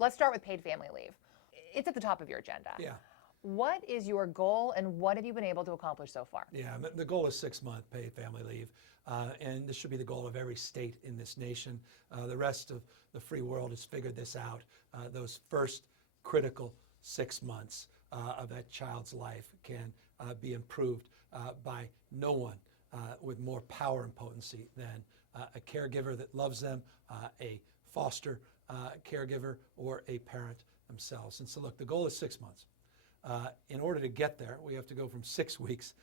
Let's start with paid family leave. It's at the top of your agenda. Yeah. What is your goal and what have you been able to accomplish so far? Yeah, the goal is 6-month paid family leave, and this should be the goal of every state in this nation. The rest of the free world has figured this out. Those first critical 6 months of that child's life can be improved by no one with more power and potency than a caregiver that loves them, a foster caregiver, or a parent themselves. And so look, the goal is 6 months. In order to get there, we have to go from 6 weeks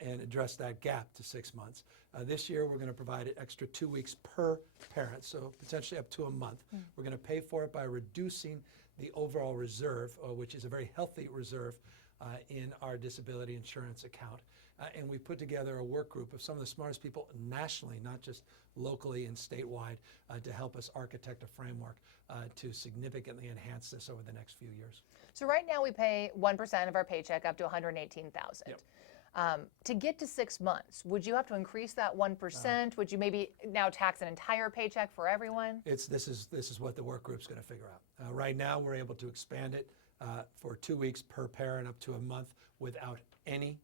and address that gap to 6 months. This year, we're going to provide an extra 2 weeks per parent, so potentially up to a month. We're going to pay for it by reducing the overall reserve, which is a very healthy reserve in our disability insurance account. And we put together a work group of some of the smartest people nationally, not just locally and statewide, to help us architect a framework to significantly enhance this over the next few years. So right now we pay 1% of our paycheck up to $118,000. Yep. To get to 6 months, would you have to increase that 1%? Would you maybe now tax an entire paycheck for everyone? This is what the work group's going to figure out. Right now, we're able to expand it for 2 weeks per parent up to a month without any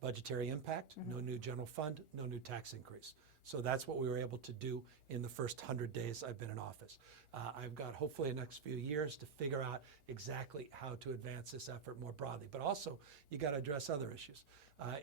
budgetary impact, no new general fund, no new tax increase. So that's what we were able to do in the first 100 days I've been in office. I've got hopefully the next few years to figure out exactly how to advance this effort more broadly. But also, you got to address other issues.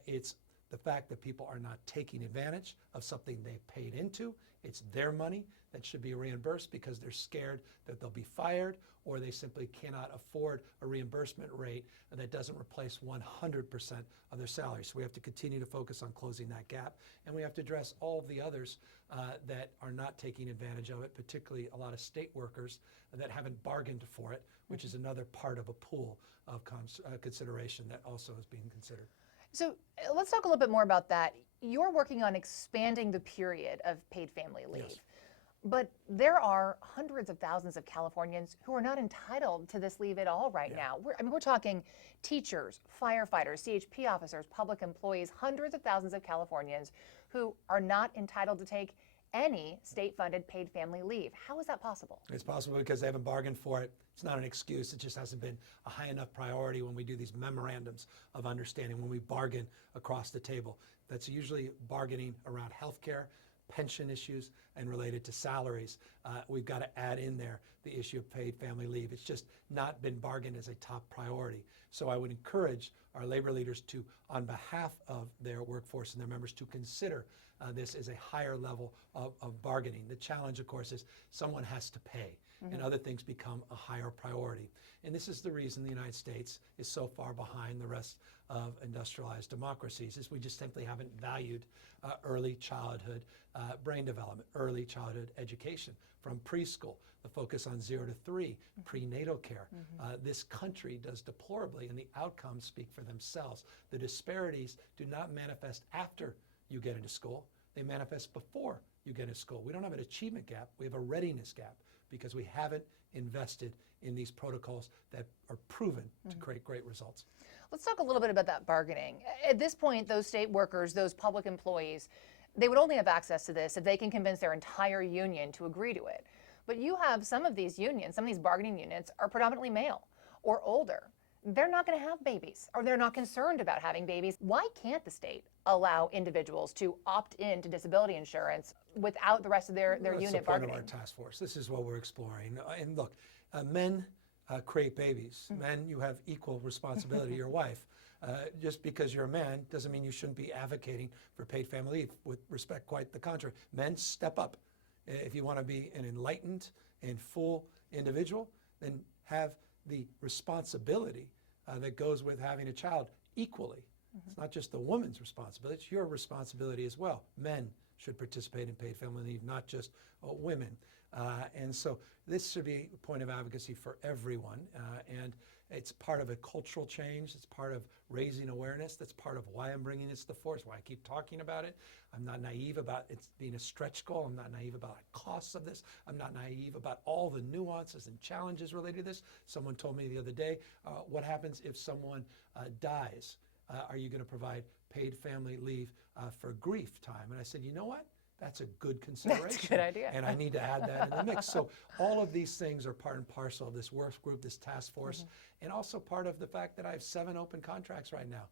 It's the fact that people are not taking advantage of something they paid into. It's their money that should be reimbursed because they're scared that they'll be fired, or they simply cannot afford a reimbursement rate that doesn't replace 100% of their salary. So we have to continue to focus on closing that gap, and we have to address all of the others that are not taking advantage of it, particularly a lot of state workers that haven't bargained for it, which is another part of a pool of consideration that also is being considered. So let's talk a little bit more about that. You're working on expanding the period of paid family leave. Yes. But there are hundreds of thousands of Californians who are not entitled to this leave at all right now. We're talking teachers, firefighters, CHP officers, public employees, hundreds of thousands of Californians who are not entitled to take any state-funded paid family leave. How is that possible? It's possible because they haven't bargained for it. It's not an excuse. It just hasn't been a high enough priority when we do these memorandums of understanding, when we bargain across the table. That's usually bargaining around health care, pension issues, and related to salaries. We've got to add in there the issue of paid family leave. It's just not been bargained as a top priority. So I would encourage our labor leaders to, on behalf of their workforce and their members, to consider this as a higher level of bargaining. The challenge, of course, is someone has to pay, and other things become a higher priority. And this is the reason the United States is so far behind the rest of industrialized democracies, is we just simply haven't valued early childhood brain development, early childhood education, from preschool, the focus on 0 to 3, prenatal care. This country does deplorably, and the outcomes speak for themselves. The disparities do not manifest after you get into school. They manifest before you get into school. We don't have an achievement gap. We have a readiness gap because we haven't invested in these protocols that are proven to create great results. Let's talk a little bit about that bargaining. At this point, those state workers, those public employees, they would only have access to this if they can convince their entire union to agree to it. But you have some of these unions, some of these bargaining units are predominantly male or older. They're not going to have babies, or they're not concerned about having babies. Why can't the state allow individuals to opt in to disability insurance without the rest of their unit bargaining? That's the point of our task force. This is what we're exploring. And look, men create babies. Men, you have equal responsibility to your wife. Just because you're a man doesn't mean you shouldn't be advocating for paid family leave. With respect, quite the contrary. Men, step up. If you want to be an enlightened and full individual, then have the responsibility that goes with having a child equally. It's not just the woman's responsibility, it's your responsibility as well. Men should participate in paid family leave, not just women. And so this should be a point of advocacy for everyone. And it's part of a cultural change. It's part of raising awareness. That's part of why I'm bringing this to the fore, why I keep talking about it. I'm not naive about it being a stretch goal. I'm not naive about the costs of this. I'm not naive about all the nuances and challenges related to this. Someone told me the other day, what happens if someone dies? Are you going to provide paid family leave for grief time? And I said, you know what? that's a good consideration. That's a good idea. And I need to add that in the mix. So all of these things are part and parcel of this work group, this task force, and also part of the fact that I have 7 open contracts right now.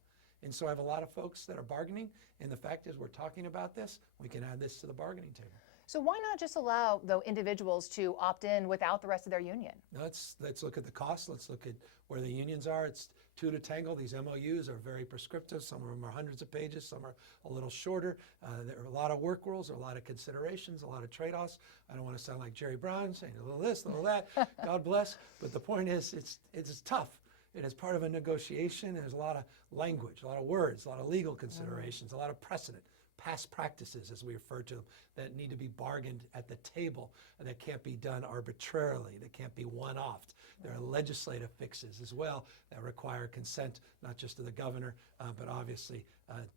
And so I have a lot of folks that are bargaining, and the fact is we're talking about this, we can add this to the bargaining table. So why not just allow, though, individuals to opt in without the rest of their union? Let's look at the cost. Let's look at where the unions are. It's 2 to tangle. These MOUs are very prescriptive. Some of them are hundreds of pages. Some are a little shorter. There are a lot of work rules, a lot of considerations, a lot of trade-offs. I don't want to sound like Jerry Brown saying a little this, a little that. God bless. But the point is, it's tough. And as part of a negotiation, there's a lot of language, a lot of words, a lot of legal considerations, a lot of precedent. Past practices, as we refer to them, that need to be bargained at the table, and that can't be done arbitrarily, that can't be one-offed. There are legislative fixes as well that require consent, not just of the governor, but obviously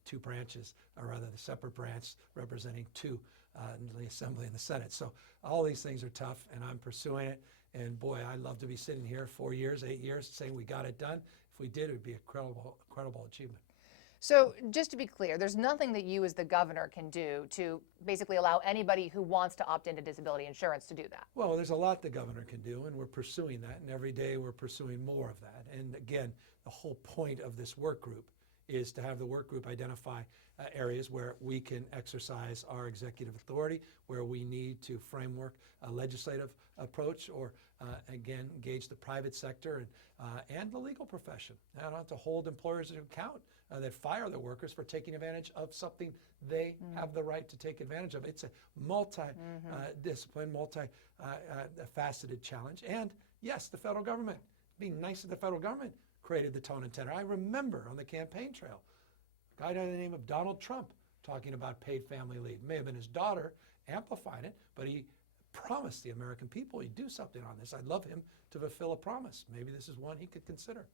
2 branches, or rather the separate branch representing 2 in the Assembly and the Senate. So all these things are tough, and I'm pursuing it. And boy, I'd love to be sitting here 4 years, 8 years, saying we got it done. If we did, it would be a incredible achievement. So just to be clear, there's nothing that you as the governor can do to basically allow anybody who wants to opt into disability insurance to do that? Well, there's a lot the governor can do, and we're pursuing that, and every day we're pursuing more of that. And again, the whole point of this work group is to have the work group identify areas where we can exercise our executive authority, where we need to framework a legislative approach, or again, engage the private sector and the legal profession. Now, not to hold employers to account that fire their workers for taking advantage of something they have the right to take advantage of. It's a multi-discipline, multi-faceted challenge. And yes, the federal government, being nice to the federal government, created the tone and tenor. I remember on the campaign trail, a guy by the name of Donald Trump talking about paid family leave. It may have been his daughter amplifying it, but he promised the American people he'd do something on this. I'd love him to fulfill a promise. Maybe this is one he could consider.